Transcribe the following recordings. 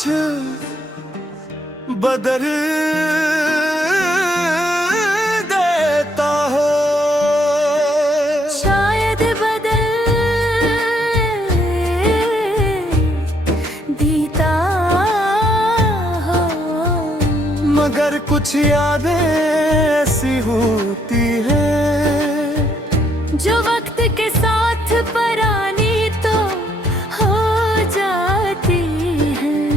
कुछ बदल देता हो, शायद बदल देता हो, मगर कुछ यादें ऐसी होती हैं जो वक्त के साथ पुरानी तो हो जाती हैं,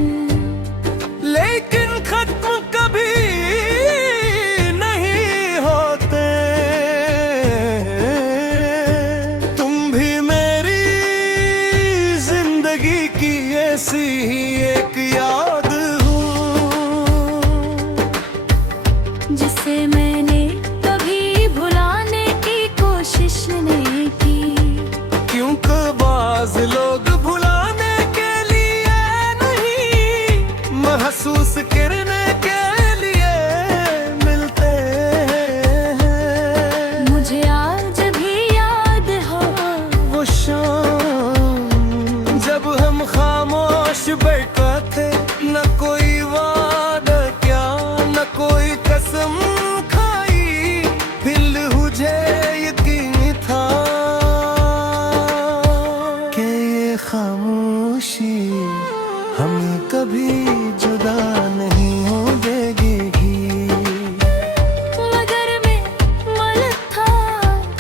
लेकिन खत्म कभी नहीं होते। तुम भी मेरी जिंदगी की ऐसी ही एक याद हो, जिसे मैंने कभी भुलाने की कोशिश नहीं की। क्योंकि बाज लोग भुलाने के लिए नहीं, महसूस करने के लिए मिलते हैं। मुझे आज भी याद हो वो शाम जब हम खामोश बैठे थे, न कोई वादा क्या न कोई कसम खाई, फिर मुझे यकीन था कि ये खामोशी हमें कभी जुदा नहीं हो देगी, मगर मैं मलक था।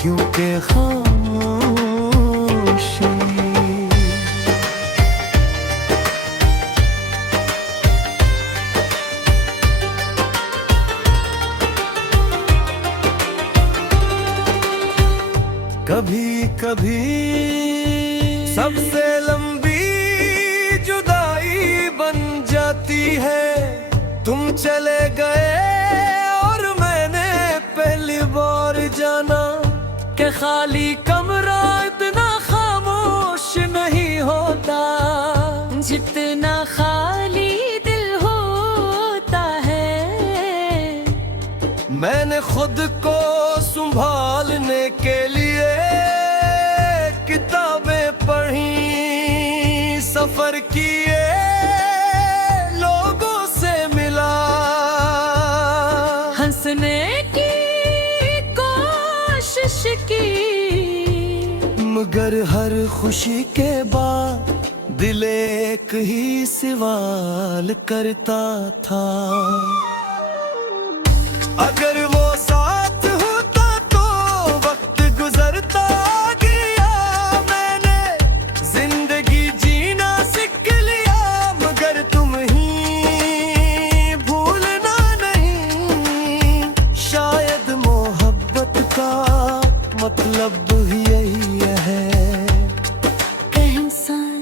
क्योंकि खामोशी कभी कभी सबसे लंबी जुदाई बन जाती है। तुम चले गए और मैंने पहली बार जाना कि खाली कमरा इतना खामोश नहीं होता, जितना खाली दिल होता है। मैंने खुद को संभालने के लिए किताबें पढ़ी, सफर किए, लोगों से मिला, हंसने की कोशिश की, मगर हर खुशी के बाद दिल एक ही सवाल करता था, अगर वो साथ होता तो वक्त गुजरता गया। मैंने जिंदगी जीना सीख लिया, मगर तुम ही भूलना नहीं। शायद मोहब्बत का मतलब ही यही है कि इंसान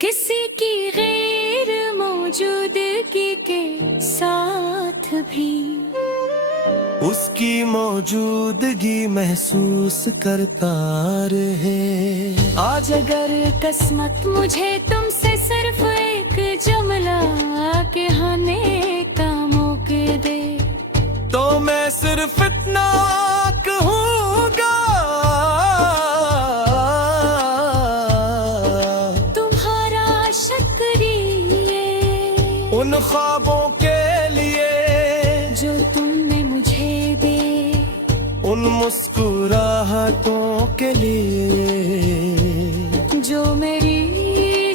किसी की गैर मौजूदगी के साथ भी उसकी मौजूदगी महसूस करता रहे। आज अगर किस्मत मुझे तुमसे सिर्फ एक जुमला कहने का मौके दे, तो मैं सिर्फ इतना कहूँगा, तुम्हारा शुक्रिया उन ख्वाबों के लिए जो तुमने मुझे दे, उन मुस्कुराहटों के लिए जो मेरी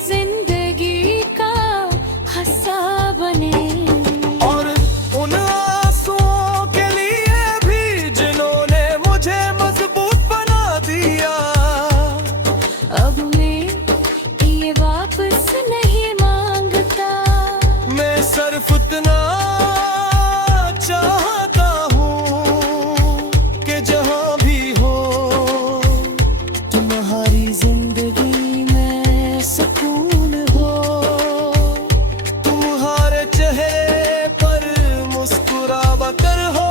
जिंदगी का हिस्सा बने, और उन आंसुओं के लिए भी जिन्होंने मुझे मजबूत बना दिया। अब मैं ये वापस नहीं मांगता, मैं सिर्फ उतना चाहता हूँ कि जहाँ भी हो तुम्हारी जिंदगी में सुकून हो, तुम्हारे चेहरे पर मुस्कुराहट हो,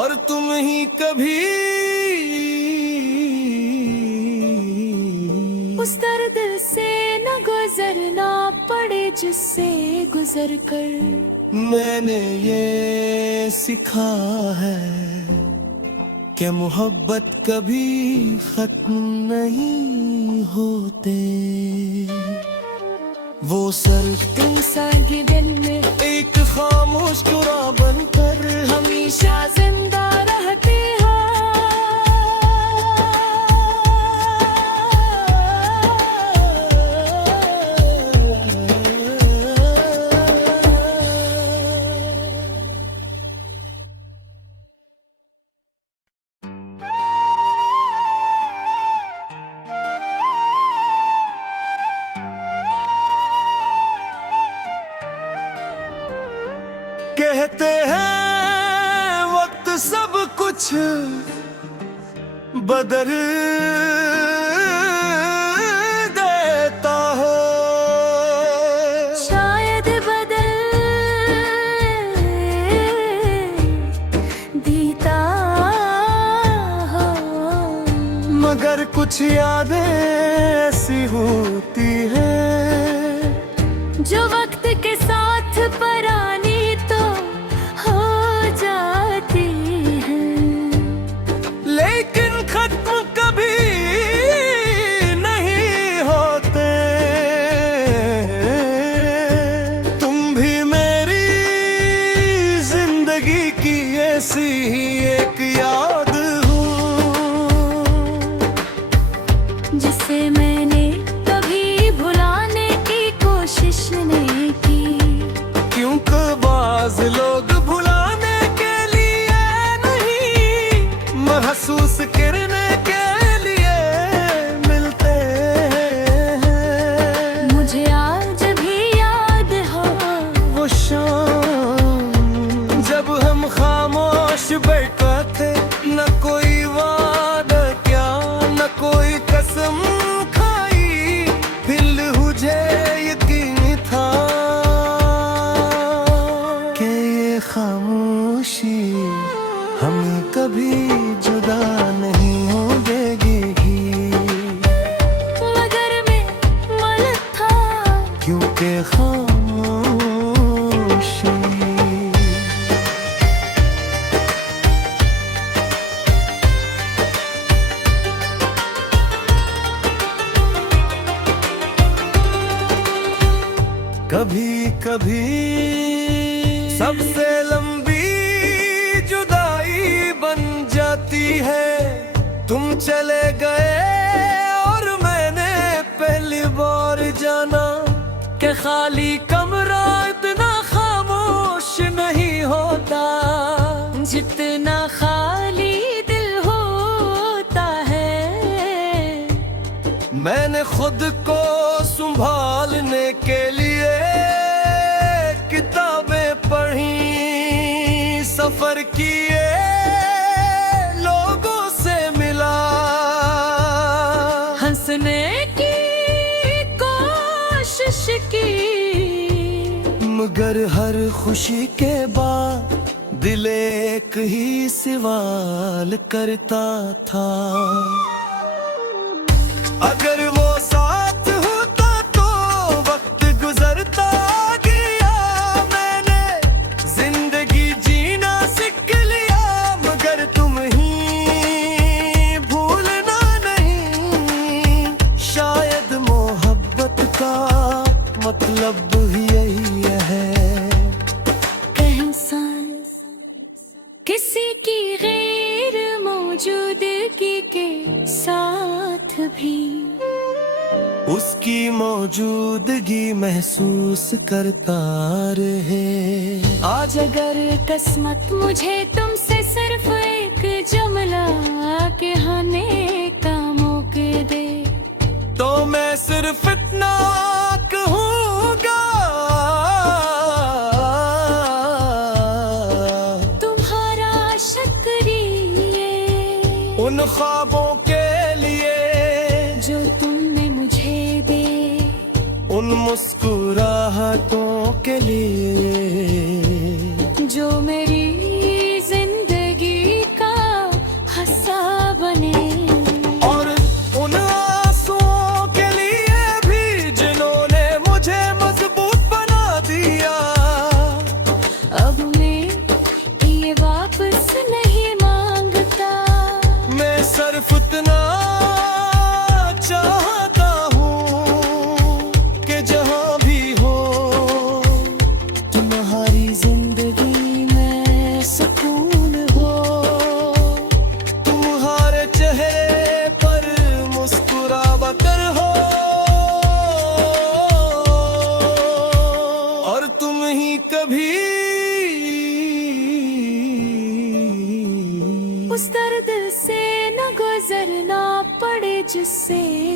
और तुम ही कभी उस दर्द से न गुजरना पड़े जिससे गुजर कर मैंने ये सीखा है कि मोहब्बत कभी खत्म नहीं होती। होते। वो सर तुम संग दिल में एक खामोश चुरा बनकर हमेशा जिंदा रहते कहते हैं वक्त सब कुछ बदल देता हो। शायद बदल देता हो, मगर कुछ यादें ऐसी होती हैं जो वक्त के साथ परानी तो हो जाती हैं, लेकिन खत्म कभी नहीं होते। तुम भी मेरी जिंदगी की ऐसी ही एक याद हो, जिसे मैंने कभी भुलाने की कोशिश नहीं की। क्योंकि बाज लोग भुलाने के लिए नहीं, महसूस करने के लिए मिलते हैं। मुझे आज भी याद हो वो शाम जब हम खामोश बैठे थे, न कोई वादा क्या न कोई कसम खाई, दिल मुझे यकीन था कि ये खामोशी हमें कभी जुदा नहीं हो देगी। मगर मैं मल था क्योंकि खामोशी कभी कभी सबसे लंबी जुदाई बन जाती है। तुम चले गए और मैंने पहली बार जाना कि खाली कमरा इतना खामोश नहीं होता, जितना खाली दिल होता है। मैंने खुद को संभालने के लिए किताबें पढ़ी, सफर किए, लोगों से मिला, हंसने की कोशिश की, मगर हर खुशी के बाद दिल एक ही सवाल करता था। अगर वो साथ होता तो वक्त गुजरता गया, मैंने जिंदगी जीना सीख लिया, मगर तुम ही भूलना नहीं। शायद मोहब्बत का मतलब ही यही है, एहसास किसी की गैर मौजूदगी के साथ भी उसकी मौजूदगी महसूस करता रहे। आज अगर किस्मत मुझे तुमसे सिर्फ एक जुमला कहने का मौका दे, तो मैं सिर्फ इतना कहूँगा, तुम्हारा शुक्रिया उन ख्वाबों के लिए जो तुमने मुझे दे, उन मुस्कुराहटों के लिए जो मेरी जिंदगी का हिस्सा बने। और उन आंसुओं के लिए भी जिन्होंने मुझे मजबूत बना दिया। अब मैं ये वापस नहीं मांगता, मैं सिर्फ इतना चाहता हूँ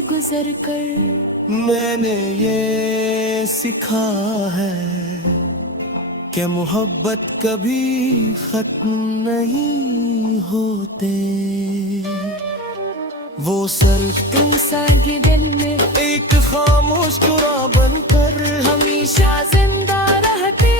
गुजर कर मैंने ये सीखा है कि मोहब्बत कभी खत्म नहीं होते। वो सर तुम सागे दिल में एक खामोश कुरा बनकर हमेशा जिंदा रहते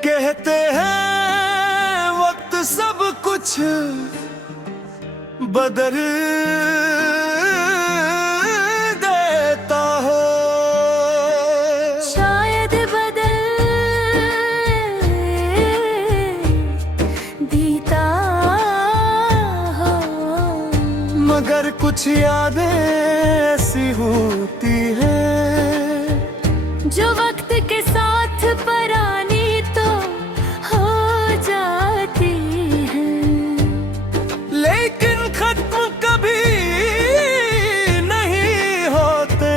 कहते हैं वक्त सब कुछ बदल देता हो। शायद बदल देता हो, मगर कुछ यादें ऐसी होती हैं जो वक्त के साथ परानी तो हो जाती हैं, लेकिन खत्म कभी नहीं होते।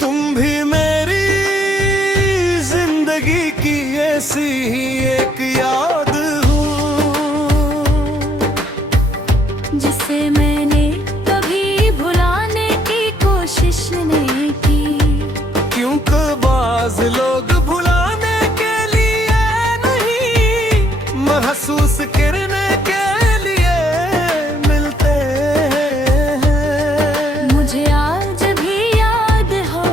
तुम भी मेरी जिंदगी की ऐसी ही एक याद हो जिसे मैंने कभी भुलाने की कोशिश नहीं की। क्योंकि बाज लोग भुलाने के लिए नहीं, महसूस करने के लिए मिलते हैं। मुझे आज भी याद हो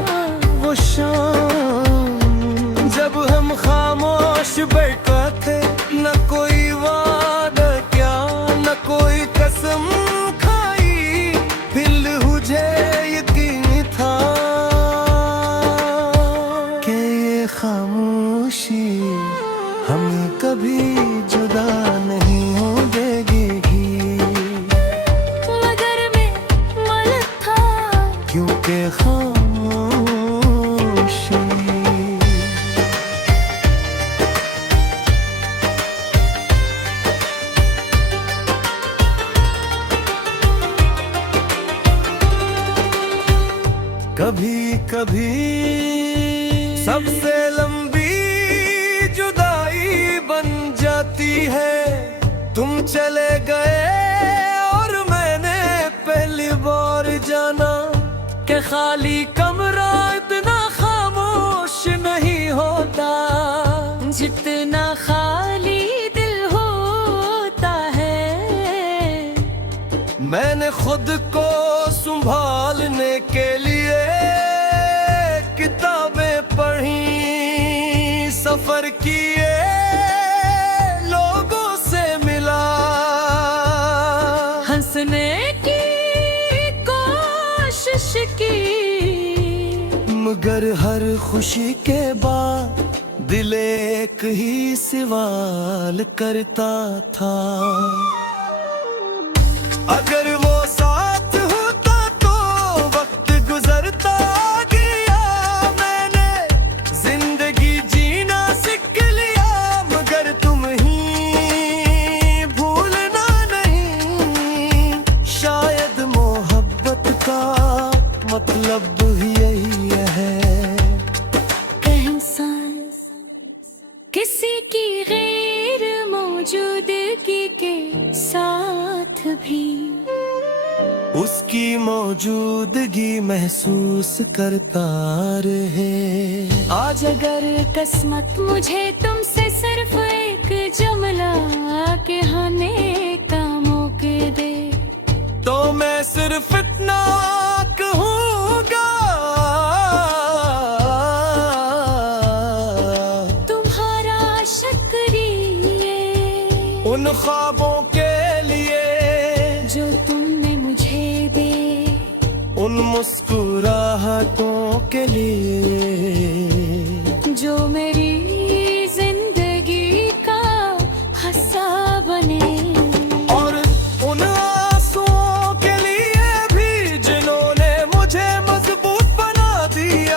वो शाम जब हम खामोश बैठे थे, न कोई वादा क्या न कोई कसम खाई, दिल मुझे यकीन था कि ये खामोशी हमें कभी जुदा नहीं हो देगी। मगर मैं गलत था, क्योंकि खामोशी कभी कभी सबसे लंबी जुदाई बन जाती है। तुम चले गए और मैंने पहली बार जाना कि खाली कमरा इतना खामोश नहीं होता जितना खाली दिल होता है। मैंने खुद को संभालने के लिए किताबें पढ़ी, सफर किए, लोगों से मिला, हंसने की कोशिश की, मगर हर खुशी के बाद दिल एक ही सवाल करता था, अगर वो साथ होता तो वक्त गुजरता गया। मैंने जिंदगी जीना सीख लिया, मगर तुम ही भूलना नहीं। शायद मोहब्बत का मतलब ही यही है इंसान किसी की गैर मौजूदगी के साथ भी उसकी मौजूदगी महसूस करता रहे। आज अगर किस्मत मुझे तुमसे सिर्फ एक जुमला कहने का मौका दे, तो मैं सिर्फ इतना कहूँगा, तुम्हारा शुक्रिया उन ख्वाबों के लिए जो तुमने मुझे दे, उन मुस्कुराहटों के लिए जो मेरी जिंदगी का हिस्सा बने, और उन आंसुओं के लिए भी जिन्होंने मुझे मजबूत बना दिया।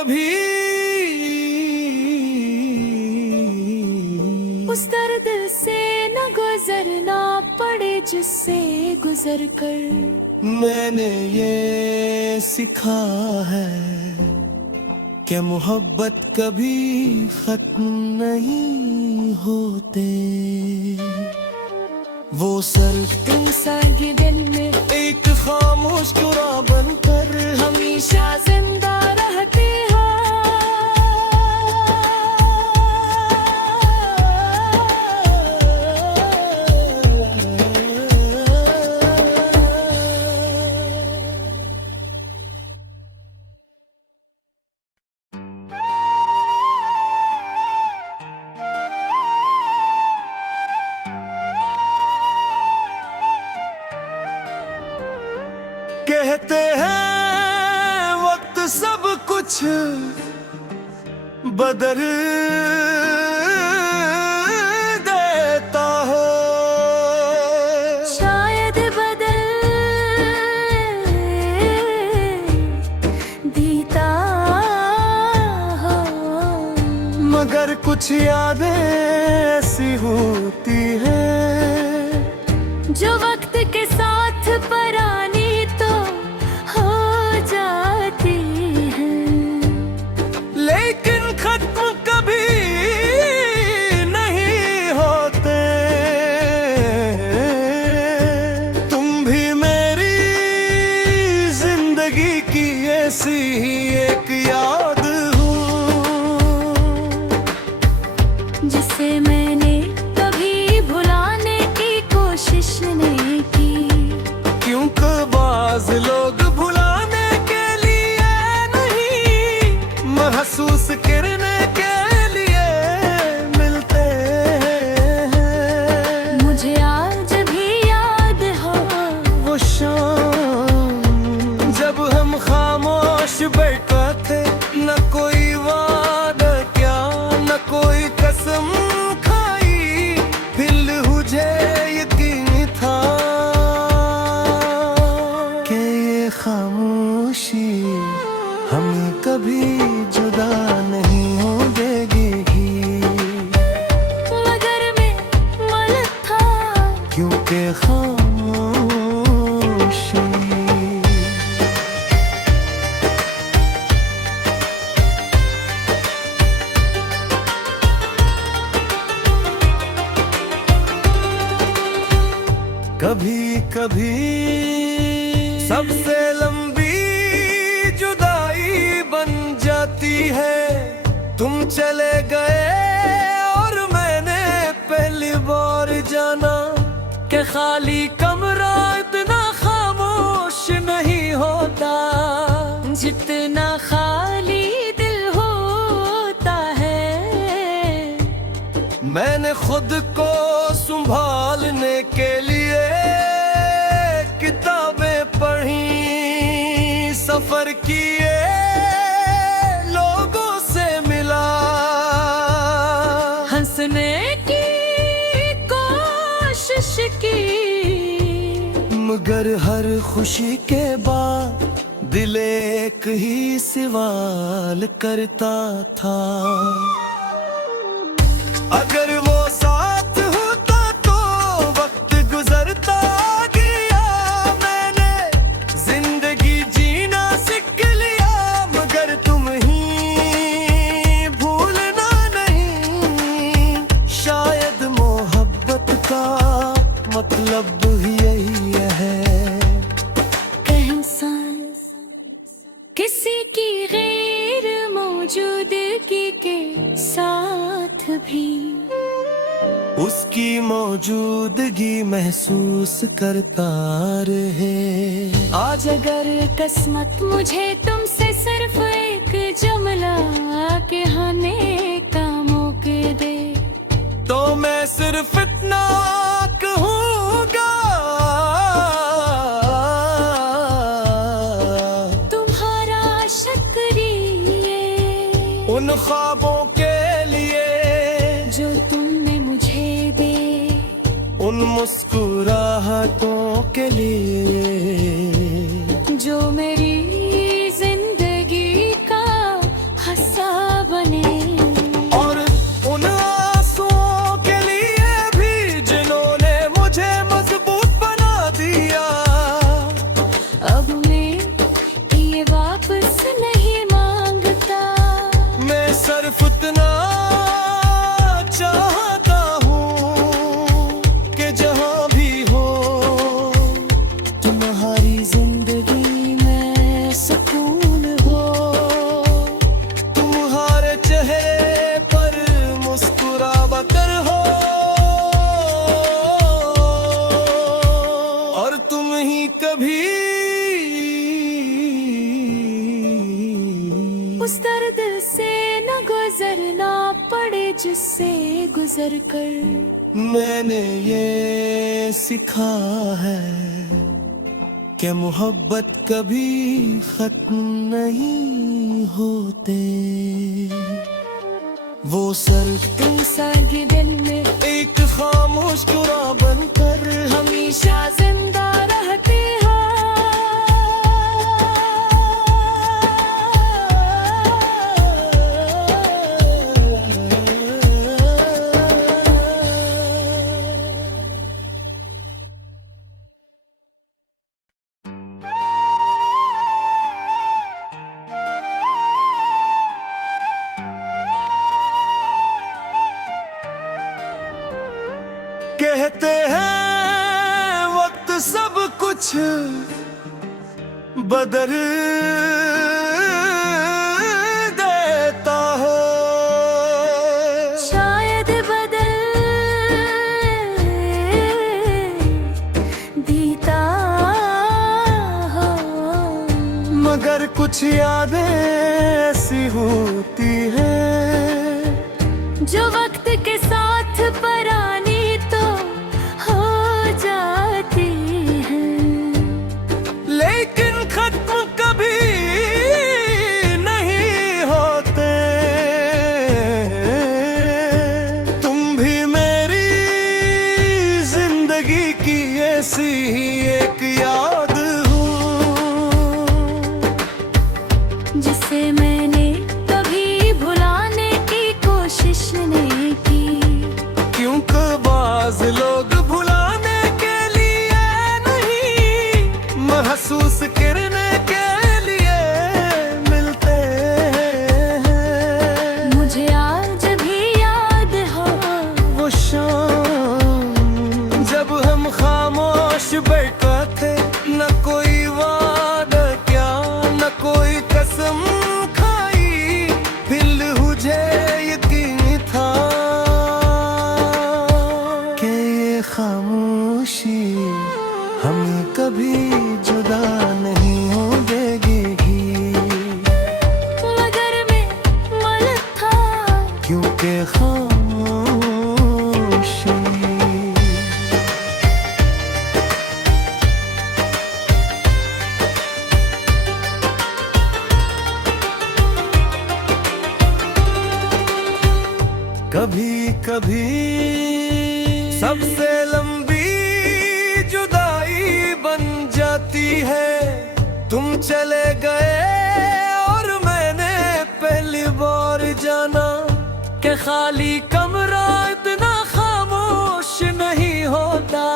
कभी उस दर्द से न गुजरना पड़े जिससे गुजर कर मैंने ये सीखा है कि मोहब्बत कभी खत्म नहीं होते। वो सर तुम संग दिल में एक खामोश चुरा बनकर हमेशा जिंदा रहते कहते हैं वक्त सब कुछ बदल देता है। शायद बदल देता हो, मगर कुछ यादें ऐसी होती हैं जो वक्त के साथ परानी तो हो जाती हैं, लेकिन खत्म कभी नहीं होते। तुम भी मेरी जिंदगी की ऐसी ही एक याद हो जिसे मैंने कभी भुलाने की कोशिश नहीं की। क्योंकि बाज लोग भुलाने के लिए नहीं, महसूस करने के लिए मिलते हैं। मुझे आज भी याद हो वो शाम जब हम खामोश बैठे थे, न कोई वादा क्या न कोई कसम खाई, दिल मुझे यकीन था कि ये खामोशी हमें कभी जुदा नहीं हो देगी। मगर मैं गलत था, क्योंकि खामोशी कभी कभी सबसे लंबी जुदाई बन जाती है। तुम चले गए और मैंने पहली बार जाना कि खाली कमरा इतना खामोश नहीं होता जितना खाली दिल होता है। मैंने खुद को संभालने के लिए किताबें पढ़ी, सफर किए, लोगों से मिला, हंसने की कोशिश की, मगर हर खुशी के बाद दिल एक ही सवाल करता था। अगर वो साथ होता तो वक्त गुजरता गया, मैंने जिंदगी जीना सीख लिया, मगर तुम ही भूलना नहीं। शायद मोहब्बत का मतलब यही है किसी की गैर मौजूदगी के साथ भी उसकी मौजूदगी महसूस करता रहे। आज अगर किस्मत मुझे तुमसे सिर्फ एक जुमला कहने का मौका दे, तो मैं सिर्फ इतना कहूँगा, तुम्हारा शुक्रिया उन ख्वाबों के लिए जो तुमने मुझे दे, उन मुस्कुराहटों के लिए जो मेरी जिंदगी का हंसा बने। और उन आंसुओं के लिए भी जिन्होंने मुझे मजबूत बना दिया। अब मैं ये वापस नहीं मांगता। मैं सिर्फ उतना चाहता हूँ कि जहाँ भी हो तुम्हारी जिंदगी में सुकून हो। तुम्हारे चेहरे पर मुस्कुरावा कर हो और तुम ही कभी उस दर्द से न गुजरना पड़े जिससे गुजर कर। मैंने ये सीखा है कि मोहब्बत कभी खत्म नहीं होते। वो सर तुम संग दिल में एक खामोश कुरा बनकर हमेशा जिंदा रहते कहते हैं वक्त सब कुछ बदल देता है। शायद बदल देता हो, मगर कुछ यादें ऐसी होती हैं जो वक्त के साथ परानी तो हो जाती हैं। लेकिन खत्म कभी नहीं होते। तुम भी मेरी जिंदगी की ऐसी एक याद हो जिसे मैंने कभी भुलाने की कोशिश नहीं की। क्योंकि बाज लोग भुलाने के लिए नहीं, महसूस करने के लिए मिलते हैं। मुझे आज भी याद हो वो शाम जब हम खामोश बैठे थे, न कोई वादा क्या न कोई कसम खाई। दिल मुझे यकीन था कि ये खामोशी हमें कभी जुदा नहीं हो देगी। मगर मैं गलत था। क्योंकि खामोशी कभी कभी सबसे लंबी जुदाई बन जाती है। तुम चले गए और मैंने पहली बार जाना कि खाली कमरा इतना खामोश नहीं होता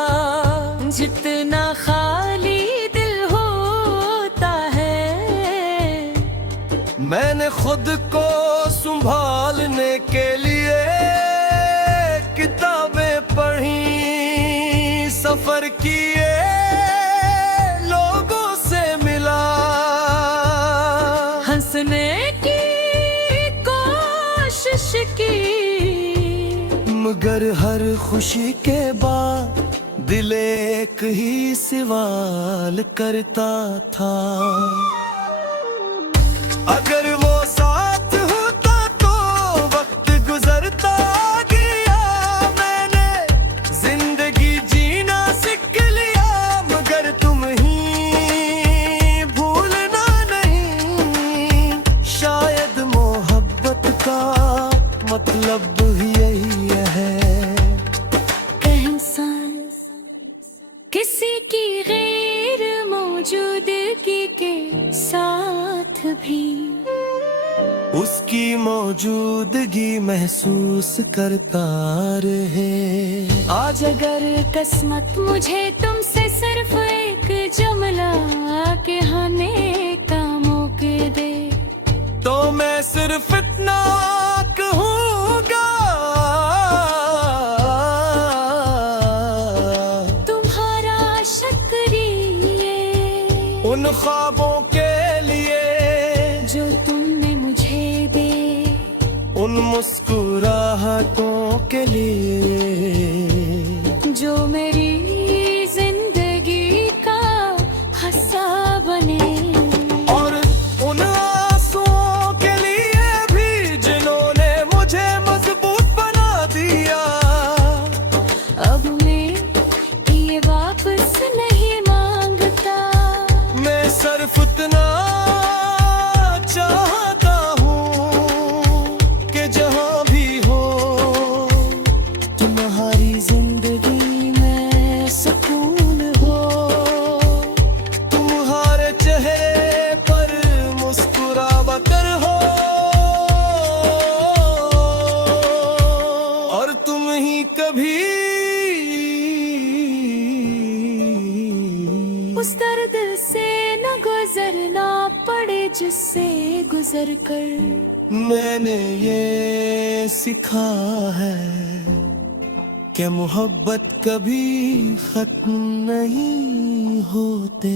जितना खाली दिल होता है। मैंने खुद को संभालने के लिए किताबें पढ़ी, सफर किए, लोगों से मिला, हंसने की कोशिश की। मगर हर खुशी के बाद दिल एक ही सवाल करता था। अगर वो साथ होता तो वक्त गुजरता गया। मैंने जिंदगी जीना सीख लिया, मगर तुम ही भूलना नहीं। शायद मोहब्बत का मतलब यही है किसी की गैर मौजूदगी के साथ भी उस उसकी मौजूदगी महसूस करता रहे। आज अगर किस्मत मुझे तुमसे सिर्फ एक जुमला कहने का मौका दे, तो मैं सिर्फ इतना कहूँगा, तुम्हारा शुक्रिया उन ख्वाबों के लिए जो तुमने मुझे दे, उन मुस्कुराहटों के लिए जो मेरी जिंदगी का हिस्सा बने, और उन आंसुओं के लिए भी जिन्होंने मुझे मजबूत बना दिया। अब मैं ये वापस नहीं मांगता, मैं सिर्फ इतना चाहता हूँ कि जहाँ भी हो तुम्हारी जिंदगी में सुकून हो, तुम्हारे चेहरे पर मुस्कुरावकर हो, और तुम ही कभी उस दर्द से न गुजरना पड़े जिससे गुजर कर मैंने ये सीखा है कि मोहब्बत कभी खत्म नहीं होते।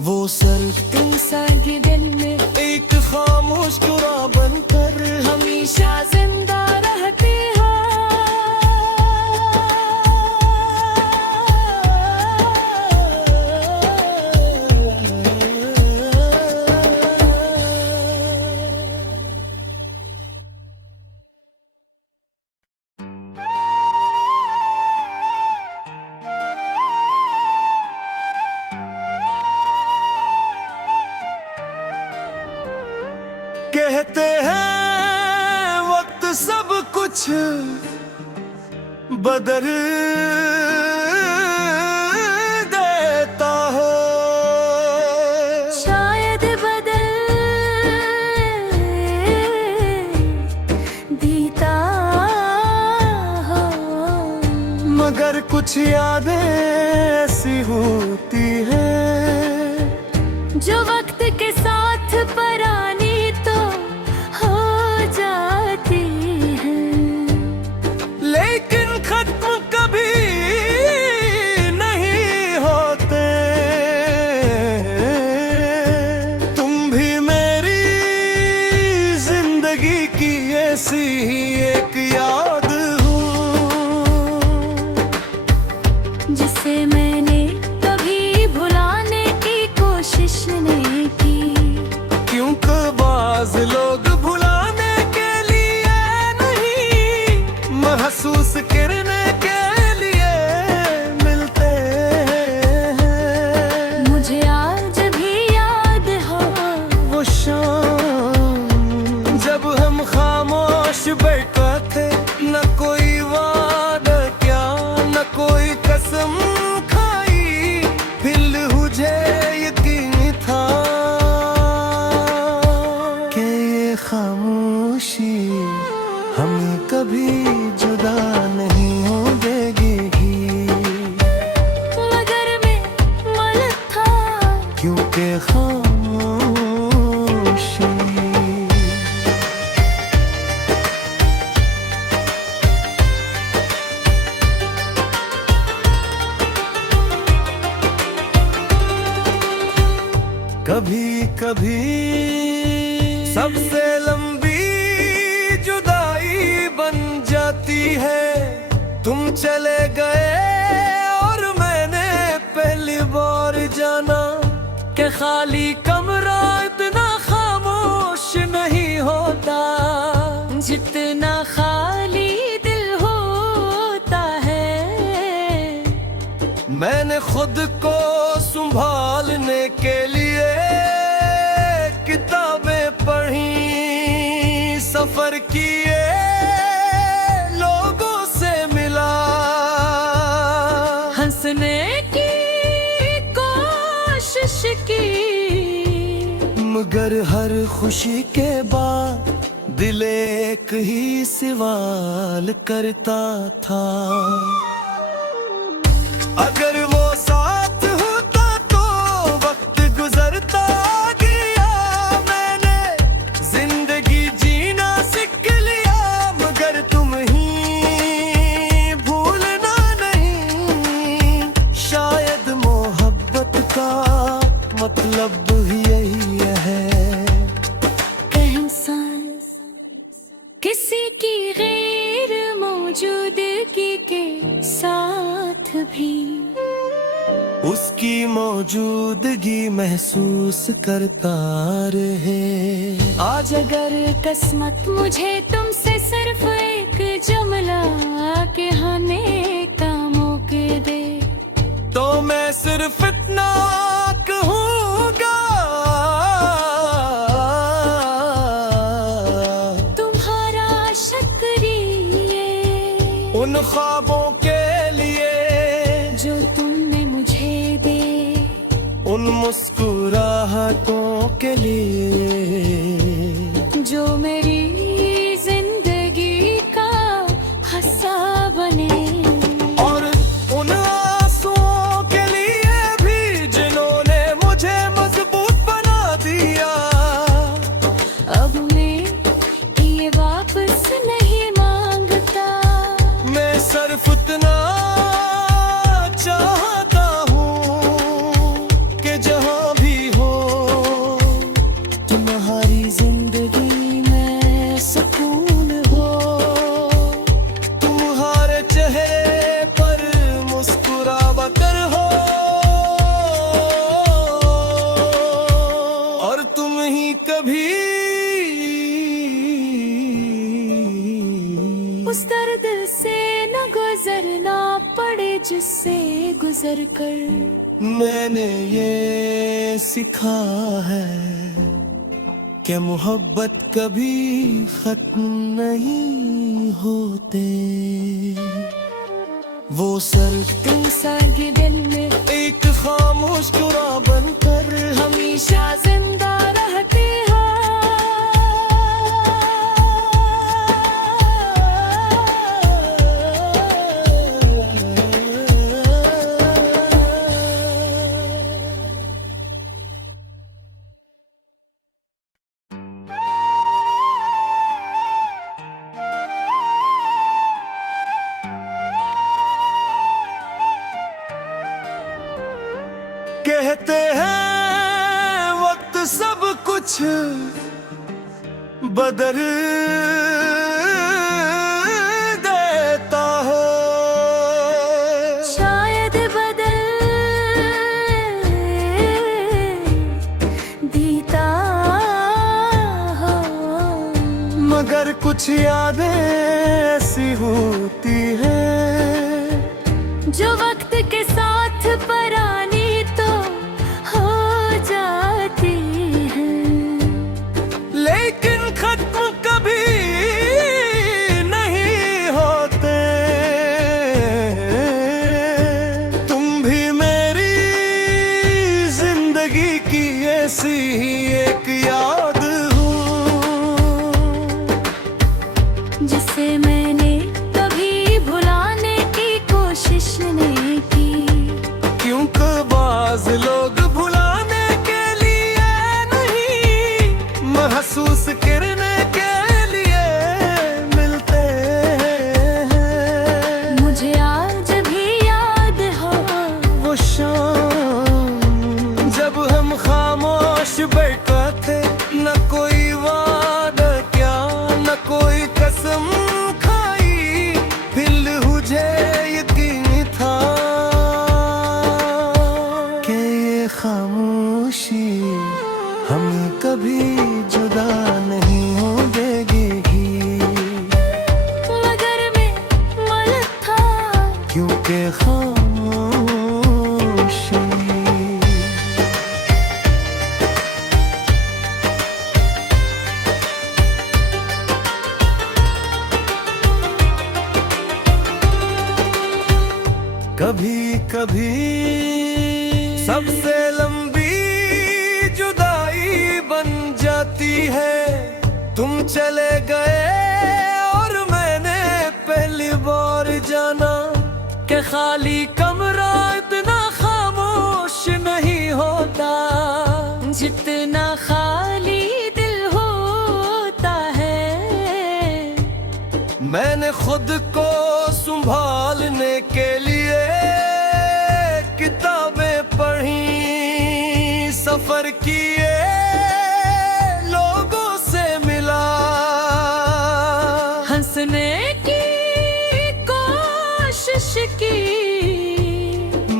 वो सर्द इंसान के दिल में एक खामोश कुरा बनकर हमेशा जिंदा रहते हैं। कहते हैं वक्त सब कुछ बदल देता है, शायद बदल देता हो, मगर कुछ यादें ऐसी होती हैं जो वक्त के साथ परानी तो हो जाती हैं, लेकिन खत्म कभी नहीं होते। तुम भी मेरी जिंदगी की ऐसी ही एक याद हो, जिसे मैंने कभी भुलाने की कोशिश नहीं की, क्योंकि बाज लोग भुलाने के लिए नहीं, महसूस करने के लिए मिलते हैं। मुझे आज भी याद हो वो शाम जब हम खामोश बैठे थे, न कोई वादा क्या न कोई कसम खाई, फिर मुझे यकीन था कि ये खामोशी हमें कभी जुदा नहीं हो देगी, मगर मैं मलक था क्योंकि खामोशी कभी कभी सबसे लंबी जुदाई बन जाती है। तुम चले गए और मैंने पहली बार जाना कि खाली कमरा इतना खामोश नहीं होता, जितना खाली दिल होता है। मैंने खुद को संभालने के लिए किताबें पढ़ी, सफर किए, लोगों से मिला, हंसने की कोशिश की, मगर हर खुशी के बाद दिल एक ही सवाल करता था, अगर वो साथ होता तो वक्त गुजरता गया। मैंने जिंदगी जीना सीख लिया, मगर तुम ही भूलना नहीं। शायद मोहब्बत का मतलब ही यही है, किसी की गैर मौजूदगी के साथ भी उसकी मौजूदगी महसूस करता रहे। आज अगर किस्मत मुझे तुमसे सिर्फ एक जुमला कहने का मौका दे, तो मैं सिर्फ इतना कहूँगा, तुम्हारा शुक्रिया उन ख्वाबों के लिए जो तुमने मुझे दे, उन मुस्कुराहटों के लिए जो मेरी जिंदगी का हिस्सा बने, और उन आंसुओं के लिए भी जिन्होंने मुझे मजबूत बना दिया। अब मैं ये वापस नहीं मांगता, मैं सिर्फ उतना चाहता हूँ कि जहाँ भी हो तुम्हारी जिंदगी में सुकून हो, तुम्हारे चेहरे पर मुस्कुरावट हो, और तुम ही कभी उस दर्द से न गुजरना पड़े जिससे गुजर कर मैंने ये सीखा है कि मोहब्बत कभी खत्म नहीं होते। वो सिर्फ इंसान के दिल में एक खामोश टुरा बनकर हमेशा जिंदा रहते हैं। कहते हैं वक्त सब कुछ बदल देता है, शायद बदल देता हो, मगर कुछ यादें ऐसी होती हैं जो वक्त के साथ पुरानी तो हो जाती हैं, लेकिन खत्म कभी नहीं होते। तुम भी मेरी जिंदगी की ऐसी ही एक याद हो, जिसे मैंने कभी भुलाने की कोशिश नहीं की। क्योंकि बाज लोग भुलाने के लिए नहीं, महसूस करने के लिए मिलते हैं। मुझे आज भी याद हो वो शाम जब हम खामोश बैठे थे, न कोई वादा क्या न कोई कसम खाई, दिल मुझे यकीन था कि ये खामोशी हमें कभी जुदा नहीं हो देगी, मगर मैं मलक था क्योंकि खामोशी कभी कभी सबसे लंबी जुदाई बन तुम चले गए और मैंने पहली बार जाना कि खाली कमरा इतना खामोश नहीं होता जितना खाली दिल होता है। मैंने खुद को संभालने के लिए किताबें पढ़ी, सफर किए, लोगों से मिला, हंसने की कोशिश की,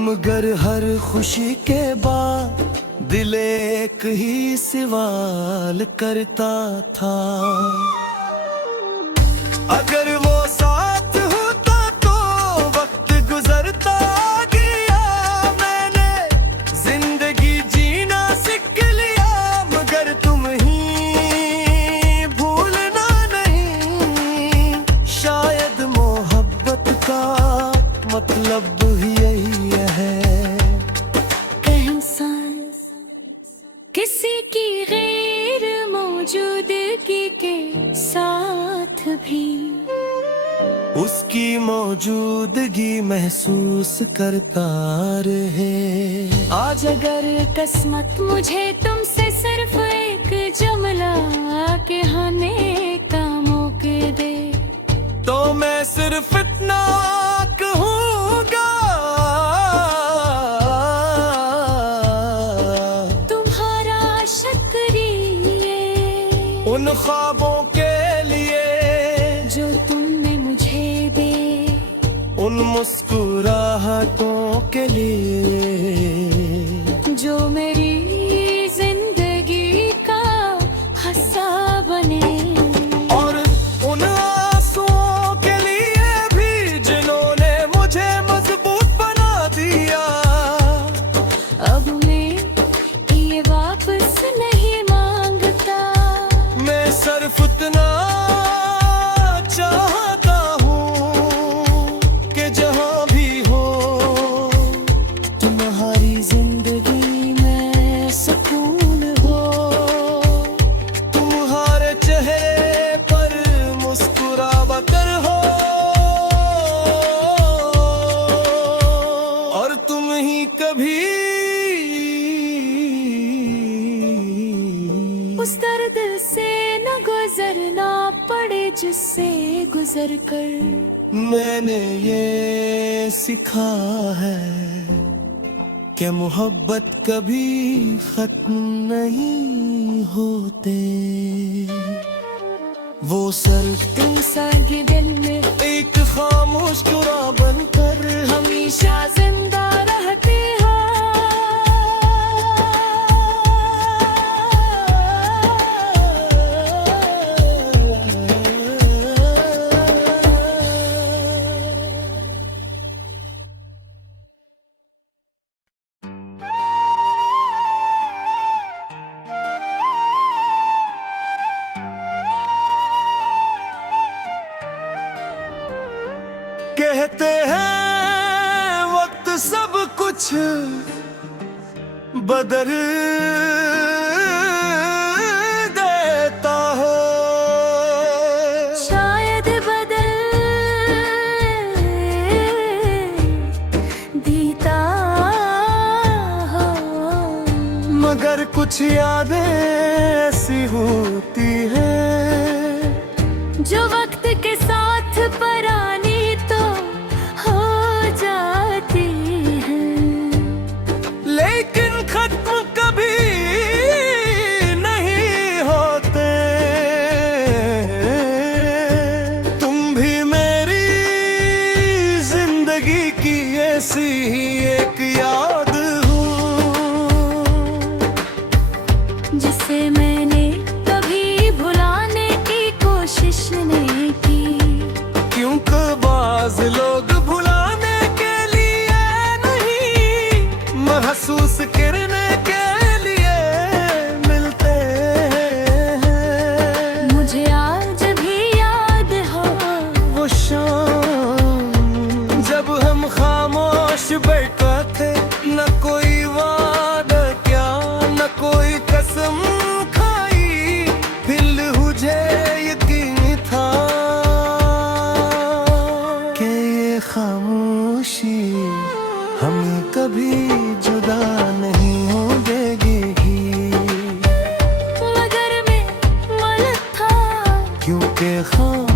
मगर हर खुशी के बाद दिल एक ही सवाल करता था, अगर वो साथ होता तो वक्त गुजरता गया। मैंने जिंदगी जीना सीख लिया, मगर तुम ही भूलना नहीं। शायद मोहब्बत का मतलब ही यही है, किसी की गैर मौजूदगी के साथ भी उसकी मौजूदगी महसूस करता रहे। आज अगर किस्मत मुझे तुमसे सिर्फ एक जुमला कहने का मौका दे, तो मैं सिर्फ इतना कहूँगा, तुम्हारा शुक्रिया उन ख्वाबों के लिए जो तुमने मुझे दे, उन मुस्कुराहटों के लिए जो मेरी जिंदगी का हिस्सा बने, और उन आंसुओं के लिए भी जिन्होंने मुझे मजबूत बना दिया। अब मैं ये वापस नहीं मांगता, मैं सिर्फ इतना चाहता हूँ कि जहाँ भी हो तुम्हारी जिंदगी में सुकून हो, तुम्हारे चेहरे पर मुस्कुरावट हो, और तुम ही कभी उस दर्द से न गुजरना पड़े जिससे गुजर कर मैंने ये सीखा है कि मोहब्बत कभी खत्म नहीं होते। वो सर तुम संग दिल में एक खामोश कुरा बनकर हमेशा जिंदा रहते कहते हैं वक्त सब कुछ बदल देता है, शायद बदल देता हो, मगर कुछ यादें ऐसी होती हैं जो वक्त के साथ पुरानी तो हो जाती हैं, लेकिन खत्म कभी नहीं होते। तुम भी मेरी जिंदगी की ऐसी ही एक याद हो, जिसे मैंने कभी भुला खामोशी हमें कभी जुदा नहीं हो देगी, मगर मैं मल था क्योंकि खामोशी